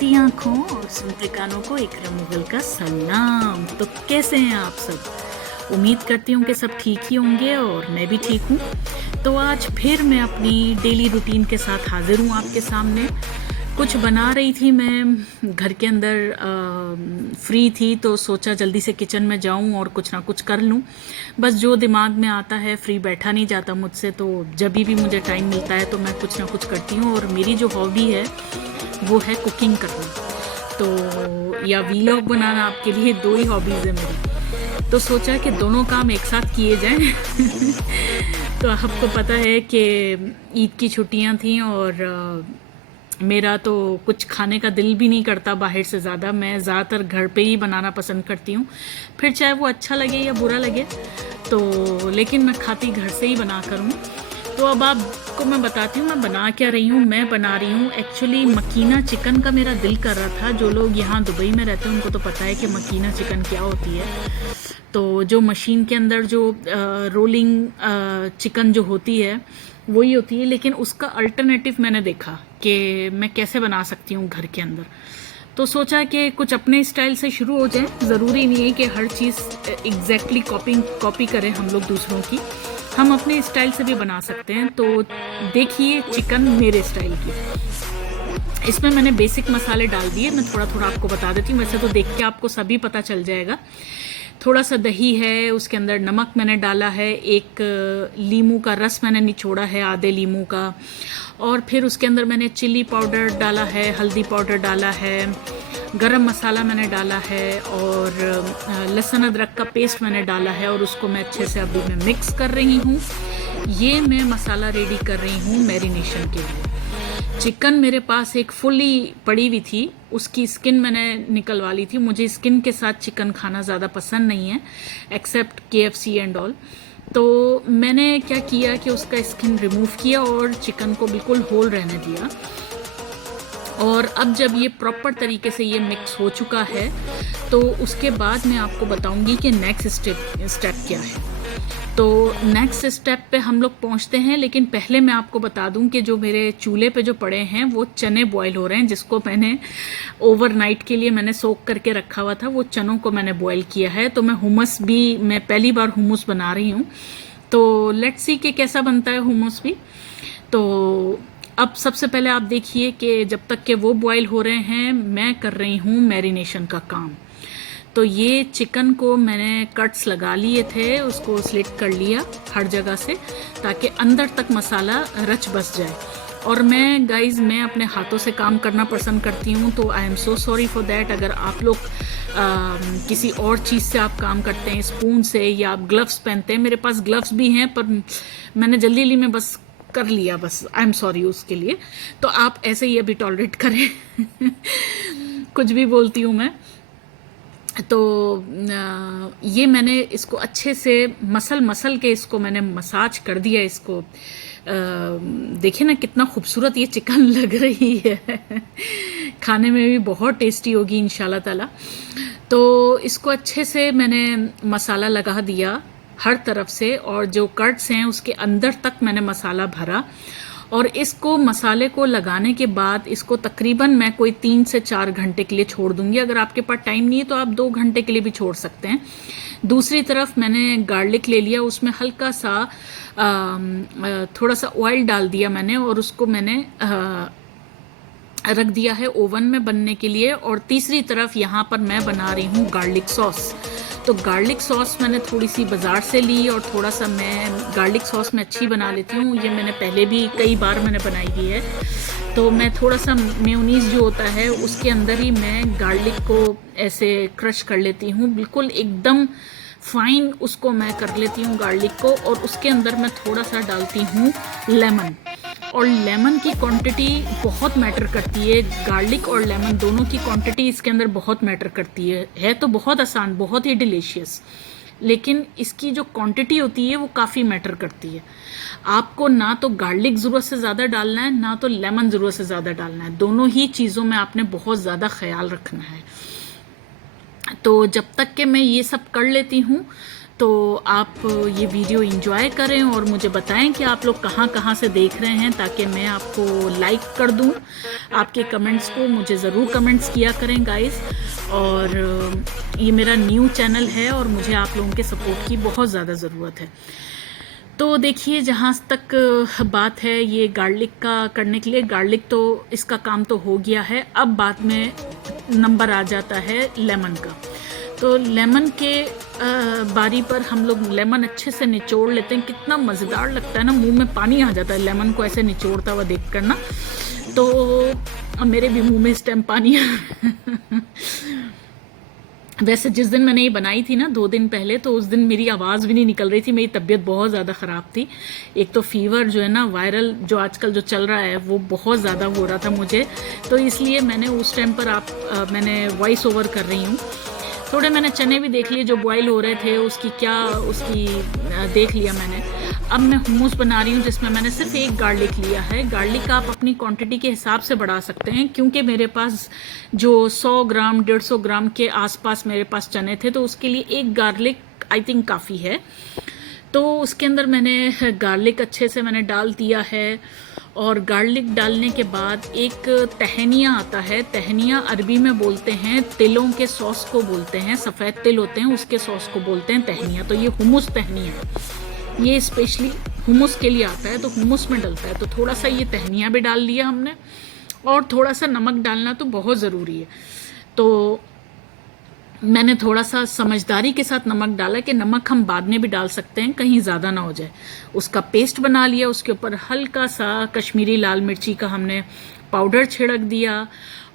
देखती आंखों और सुनते कानों को इकराम मुगल का सलाम। तो कैसे हैं आप सब? उम्मीद करती हूँ कि सब ठीक ही होंगे और मैं भी ठीक हूँ। तो आज फिर मैं अपनी डेली रूटीन के साथ हाजिर हूँ आपके सामने। कुछ बना रही थी मैं घर के अंदर, फ्री थी तो सोचा जल्दी से किचन में जाऊं और कुछ ना कुछ कर लूं। बस जो दिमाग में आता है, फ्री बैठा नहीं जाता मुझसे, तो जब भी मुझे टाइम मिलता है तो मैं कुछ ना कुछ करती हूँ। और मेरी जो हॉबी है वो है कुकिंग करना, तो या वीलॉग बनाना। आपके लिए दो ही हॉबीज़ है मेरी, तो सोचा कि दोनों काम एक साथ किए जाएं। तो आपको पता है कि ईद की छुट्टियां थी और मेरा तो कुछ खाने का दिल भी नहीं करता बाहर से ज़्यादा। मैं ज़्यादातर घर पे ही बनाना पसंद करती हूँ, फिर चाहे वो अच्छा लगे या बुरा लगे, तो लेकिन मैं खाती घर से ही बना कर हूँ। तो अब आपको मैं बताती हूँ मैं बना क्या रही हूँ। मैं बना रही हूँ एक्चुअली मकीना चिकन का। मेरा दिल कर रहा था, जो लोग यहाँ दुबई में रहते हैं उनको तो पता है कि मकीना चिकन क्या होती है। तो जो मशीन के अंदर जो रोलिंग चिकन जो होती है वही होती है, लेकिन उसका अल्टरनेटिव मैंने देखा कि मैं कैसे बना सकती हूँ घर के अंदर। तो सोचा कि कुछ अपने स्टाइल से शुरू हो जाए। ज़रूरी नहीं है कि हर चीज़ एग्जैक्टली कॉपी करें हम लोग दूसरों की, हम अपने स्टाइल से भी बना सकते हैं। तो देखिए चिकन मेरे स्टाइल की। इसमें मैंने बेसिक मसाले डाल दिए, मैं थोड़ा थोड़ा आपको बता देती हूँ। वैसे तो देख के आपको सभी पता चल जाएगा। थोड़ा सा दही है, उसके अंदर नमक मैंने डाला है, एक लीमू का रस मैंने निचोड़ा है, आधे लीमू का, और फिर उसके अंदर मैंने चिली पाउडर डाला है, हल्दी पाउडर डाला है, गरम मसाला मैंने डाला है, और लहसुन अदरक का पेस्ट मैंने डाला है, और उसको मैं अच्छे से अभी मैं मिक्स कर रही हूँ। ये मैं मसाला रेडी कर रही हूँ मैरिनेशन के लिए। चिकन मेरे पास एक फुली पड़ी हुई थी, उसकी स्किन मैंने निकलवा ली थी। मुझे स्किन के साथ चिकन खाना ज़्यादा पसंद नहीं है, एक्सेप्ट KFC एंड ऑल। तो मैंने क्या किया कि उसका स्किन रिमूव किया और चिकन को बिल्कुल होल रहने दिया। और अब जब ये प्रॉपर तरीके से ये मिक्स हो चुका है तो उसके बाद मैं आपको बताऊंगी कि नेक्स्ट स्टेप क्या है। तो नेक्स्ट स्टेप पे हम लोग पहुंचते हैं, लेकिन पहले मैं आपको बता दूं कि जो मेरे चूल्हे पे जो पड़े हैं वो चने बॉईल हो रहे हैं, जिसको मैंने ओवरनाइट के लिए मैंने सोक करके रखा हुआ था। वो चनों को मैंने बॉईल किया है। तो मैं पहली बार हुमस बना रही हूँ, तो लेट्स सी कि कैसा बनता है हुमस भी। तो अब सबसे पहले आप देखिए कि जब तक के वो बॉईल हो रहे हैं मैं कर रही हूँ मैरिनेशन का काम। तो ये चिकन को मैंने कट्स लगा लिए थे, उसको स्लिट कर लिया हर जगह से ताकि अंदर तक मसाला रच बस जाए। और मैं अपने हाथों से काम करना पसंद करती हूँ, तो I am so sorry for that. अगर आप लोग किसी और चीज़ से आप काम करते हैं, स्पून से, या आप ग्लव्स पहनते हैं, मेरे पास ग्लव्स भी हैं पर मैंने जल्दी में बस कर लिया, बस आई एम सॉरी उसके लिए। तो आप ऐसे ही अभी टॉलरेट करें। कुछ भी बोलती हूँ मैं। तो ये मैंने इसको अच्छे से मसल के इसको मैंने मसाज कर दिया इसको। देखिए ना कितना खूबसूरत ये चिकन लग रही है। खाने में भी बहुत टेस्टी होगी इंशाल्लाह ताला। तो इसको अच्छे से मैंने मसाला लगा दिया हर तरफ से, और जो कट्स हैं उसके अंदर तक मैंने मसाला भरा। और इसको मसाले को लगाने के बाद इसको तकरीबन मैं कोई 3 से 4 घंटे के लिए छोड़ दूंगी। अगर आपके पास टाइम नहीं है तो आप 2 घंटे के लिए भी छोड़ सकते हैं। दूसरी तरफ मैंने गार्लिक ले लिया, उसमें हल्का सा थोड़ा सा ऑयल डाल दिया मैंने, और उसको मैंने रख दिया है ओवन में बनने के लिए। और तीसरी तरफ यहाँ पर मैं बना रही हूँ गार्लिक सॉस। तो गार्लिक सॉस मैंने थोड़ी सी बाज़ार से ली, और थोड़ा सा मैं गार्लिक सॉस में अच्छी बना लेती हूँ। ये मैंने पहले भी कई बार मैंने बनाई हुई है। तो मैं थोड़ा सा मेयोनीज जो होता है उसके अंदर ही मैं गार्लिक को ऐसे क्रश कर लेती हूँ, बिल्कुल एकदम फाइन उसको मैं कर लेती हूँ गार्लिक को। और उसके अंदर मैं थोड़ा सा डालती हूँ लेमन, और लेमन की क्वांटिटी बहुत मैटर करती है। गार्लिक और लेमन दोनों की क्वांटिटी इसके अंदर बहुत मैटर करती है तो बहुत आसान, बहुत ही डिलीशियस, लेकिन इसकी जो क्वांटिटी होती है वो काफ़ी मैटर करती है। आपको ना तो गार्लिक ज़रूरत से ज़्यादा डालना है, ना तो लेमन ज़रूरत से ज़्यादा डालना है। दोनों ही चीज़ों में आपने बहुत ज़्यादा ख्याल रखना है। तो जब तक कि मैं ये सब कर लेती हूँ तो आप ये वीडियो एंजॉय करें और मुझे बताएं कि आप लोग कहाँ कहाँ से देख रहे हैं, ताकि मैं आपको लाइक कर दूं। आपके कमेंट्स को मुझे ज़रूर कमेंट्स किया करें गाइस। और ये मेरा न्यू चैनल है और मुझे आप लोगों के सपोर्ट की बहुत ज़्यादा ज़रूरत है। तो देखिए, जहाँ तक बात है ये गार्लिक का करने के लिए, गार्लिक तो इसका काम तो हो गया है। अब बाद में नंबर आ जाता है लेमन का। तो लेमन के बारी पर हम लोग लेमन अच्छे से निचोड़ लेते हैं। कितना मज़ेदार लगता है ना, मुंह में पानी आ जाता है लेमन को ऐसे निचोड़ता हुआ देख कर ना। तो मेरे भी मुंह में इस टाइम पानी वैसे जिस दिन मैंने ये बनाई थी ना 2 दिन पहले, तो उस दिन मेरी आवाज़ भी नहीं निकल रही थी, मेरी तबीयत बहुत ज़्यादा ख़राब थी। एक तो फीवर जो है ना, वायरल जो आजकल जो चल रहा है वो बहुत ज़्यादा हो रहा था मुझे, तो इसलिए मैंने उस टाइम पर मैंने वॉइस ओवर कर रही हूँ। थोड़े मैंने चने भी देख लिए जो बॉईल हो रहे थे, उसकी देख लिया मैंने। अब मैं हुमूस बना रही हूँ जिसमें मैंने सिर्फ 1 गार्लिक लिया है। गार्लिक आप अपनी क्वांटिटी के हिसाब से बढ़ा सकते हैं, क्योंकि मेरे पास जो 100 ग्राम 150 ग्राम के आसपास मेरे पास चने थे, तो उसके लिए 1 गार्लिक आई थिंक काफ़ी है। तो उसके अंदर मैंने गार्लिक अच्छे से मैंने डाल दिया है। और गार्लिक डालने के बाद एक तहनिया आता है, तहनिया अरबी में बोलते हैं तिलों के सॉस को बोलते हैं, सफ़ेद तिल होते हैं उसके सॉस को बोलते हैं तहनिया। तो ये हुमुस तहनिया है, ये स्पेशली हुमुस के लिए आता है, तो हुमुस में डलता है। तो थोड़ा सा ये तहनिया भी डाल लिया हमने, और थोड़ा सा नमक डालना तो बहुत ज़रूरी है। तो मैंने थोड़ा सा समझदारी के साथ नमक डाला कि नमक हम बाद में भी डाल सकते हैं, कहीं ज़्यादा ना हो जाए। उसका पेस्ट बना लिया, उसके ऊपर हल्का सा कश्मीरी लाल मिर्ची का हमने पाउडर छिड़क दिया,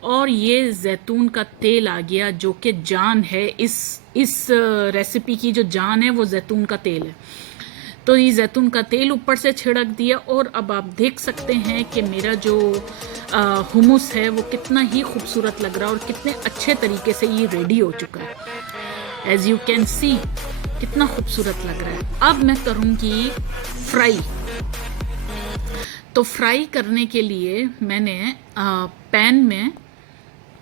और ये जैतून का तेल आ गया जो कि जान है इस रेसिपी की। जो जान है वो जैतून का तेल है। तो ये जैतून का तेल ऊपर से छिड़क दिया, और अब आप देख सकते हैं कि मेरा जो हुमुस है वो कितना ही खूबसूरत लग रहा है और कितने अच्छे तरीके से ये रेडी हो चुका है। एज यू कैन सी कितना खूबसूरत लग रहा है। अब मैं करूँगी फ्राई। तो फ्राई करने के लिए मैंने पैन में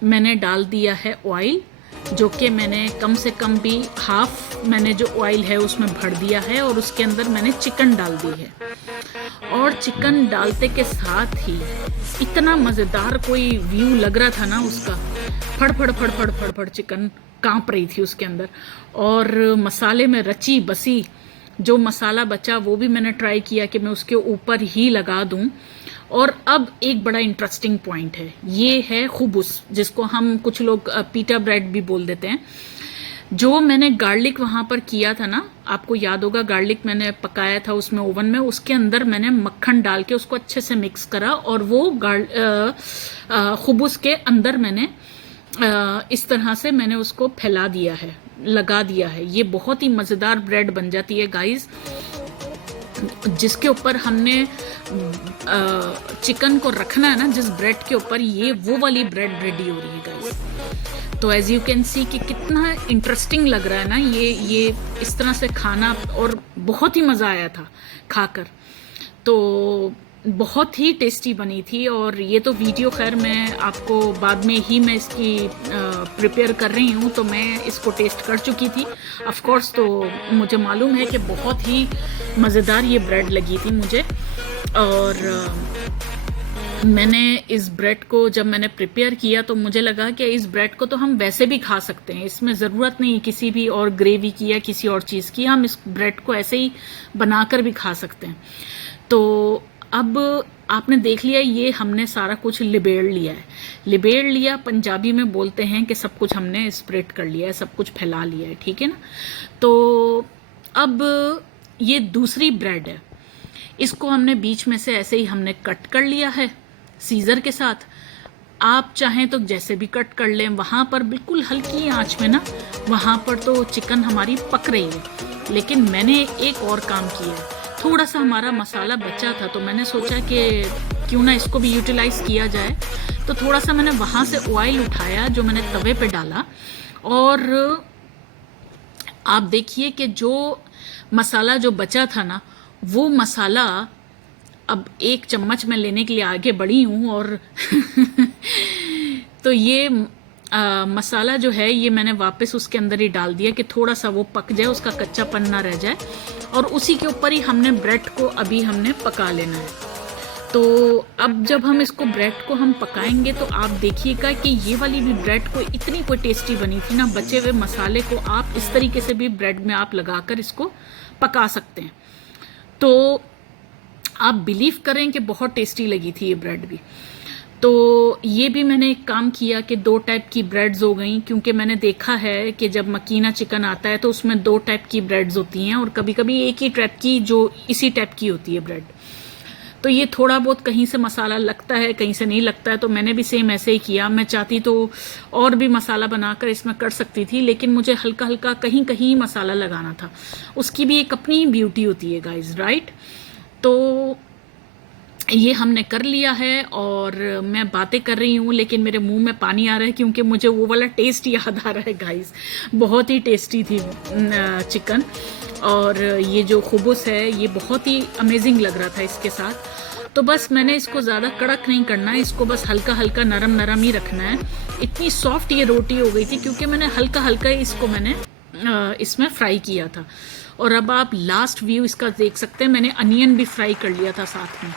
मैंने डाल दिया है ऑयल, जो कि मैंने कम से कम भी हाफ मैंने जो ऑयल है उसमें भर दिया है, और उसके अंदर मैंने चिकन डाल दी है। और चिकन डालते के साथ ही इतना मज़ेदार कोई व्यू लग रहा था ना उसका, फड़ फड़ फड़ फड़ फड़ फड़ चिकन कांप रही थी उसके अंदर। और मसाले में रची बसी जो मसाला बचा वो भी मैंने ट्राई किया कि मैं उसके ऊपर ही लगा दूं। और अब एक बड़ा इंटरेस्टिंग पॉइंट है, ये है खुबूस, जिसको हम कुछ लोग पीटा ब्रेड भी बोल देते हैं। जो मैंने गार्लिक वहाँ पर किया था ना, आपको याद होगा गार्लिक मैंने पकाया था उसमें ओवन में, उसके अंदर मैंने मक्खन डाल के उसको अच्छे से मिक्स करा, और वो खुबूस के अंदर मैंने इस तरह से मैंने उसको फैला दिया है, लगा दिया है। ये बहुत ही मज़ेदार ब्रेड बन जाती है गाइस, जिसके ऊपर हमने चिकन को रखना है ना, जिस ब्रेड के ऊपर, ये वो वाली ब्रेड रेडी हो रही है गाइस। तो एज यू कैन सी कि कितना इंटरेस्टिंग लग रहा है ना ये इस तरह से खाना, और बहुत ही मज़ा आया था खाकर। तो बहुत ही टेस्टी बनी थी। और ये तो वीडियो खैर मैं आपको बाद में ही मैं इसकी प्रिपेयर कर रही हूँ, तो मैं इसको टेस्ट कर चुकी थी ऑफ कोर्स। तो मुझे मालूम है कि बहुत ही मज़ेदार ये ब्रेड लगी थी मुझे। और मैंने इस ब्रेड को जब मैंने प्रिपेयर किया तो मुझे लगा कि इस ब्रेड को तो हम वैसे भी खा सकते हैं, इसमें ज़रूरत नहीं किसी भी और ग्रेवी की या किसी और चीज़ की, हम इस ब्रेड को ऐसे ही बनाकर भी खा सकते हैं। तो अब आपने देख लिया, ये हमने सारा कुछ लिबेड़ लिया है। लिबेड़ लिया पंजाबी में बोलते हैं कि सब कुछ हमने स्प्रेड कर लिया है, सब कुछ फैला लिया है, ठीक है ना। तो अब ये दूसरी ब्रेड है, इसको हमने बीच में से ऐसे ही हमने कट कर लिया है सीजर के साथ। आप चाहें तो जैसे भी कट कर लें, वहाँ पर बिल्कुल हल्की आंच में ना, वहाँ पर तो चिकन हमारी पक रही है। लेकिन मैंने एक और काम किया है, थोड़ा सा हमारा मसाला बचा था, तो मैंने सोचा कि क्यों ना इसको भी यूटिलाइज किया जाए। तो थोड़ा सा मैंने वहाँ से ऑयल उठाया जो मैंने तवे पे डाला, और आप देखिए कि जो मसाला जो बचा था ना, वो मसाला अब 1 चम्मच में लेने के लिए आगे बढ़ी हूँ। और तो ये मसाला जो है ये मैंने वापस उसके अंदर ही डाल दिया कि थोड़ा सा वो पक जाए, उसका कच्चापन ना रह जाए। और उसी के ऊपर ही हमने ब्रेड को अभी हमने पका लेना है। तो अब जब हम इसको ब्रेड को हम पकाएंगे तो आप देखिएगा कि ये वाली भी ब्रेड को इतनी कोई टेस्टी बनी थी ना। बचे हुए मसाले को आप इस तरीके से भी ब्रेड में आप लगाकर इसको पका सकते हैं। तो आप बिलीव करें कि बहुत टेस्टी लगी थी ये ब्रेड भी। तो ये भी मैंने एक काम किया कि 2 टाइप की ब्रेड्स हो गई, क्योंकि मैंने देखा है कि जब मकीना चिकन आता है तो उसमें 2 टाइप की ब्रेड्स होती हैं और कभी कभी एक ही टाइप की जो इसी टाइप की होती है ब्रेड। तो ये थोड़ा बहुत कहीं से मसाला लगता है, कहीं से नहीं लगता है। तो मैंने भी सेम ऐसे ही किया। मैं चाहती तो और भी मसाला बनाकर इसमें कर सकती थी, लेकिन मुझे हल्का हल्का कहीं कहीं मसाला लगाना था। उसकी भी एक अपनी ब्यूटी होती है गाइज, राइट। तो ये हमने कर लिया है और मैं बातें कर रही हूँ लेकिन मेरे मुंह में पानी आ रहा है, क्योंकि मुझे वो वाला टेस्ट याद आ रहा है गाइस। बहुत ही टेस्टी थी चिकन। और ये जो खुबुस है ये बहुत ही अमेजिंग लग रहा था इसके साथ। तो बस मैंने इसको ज़्यादा कड़क नहीं करना है, इसको बस हल्का हल्का नरम नरम ही रखना है। इतनी सॉफ्ट ये रोटी हो गई थी क्योंकि मैंने हल्का हल्का इसको मैंने इसमें फ्राई किया था। और अब आप लास्ट व्यू इसका देख सकते हैं, मैंने अनियन भी फ्राई कर लिया था साथ में।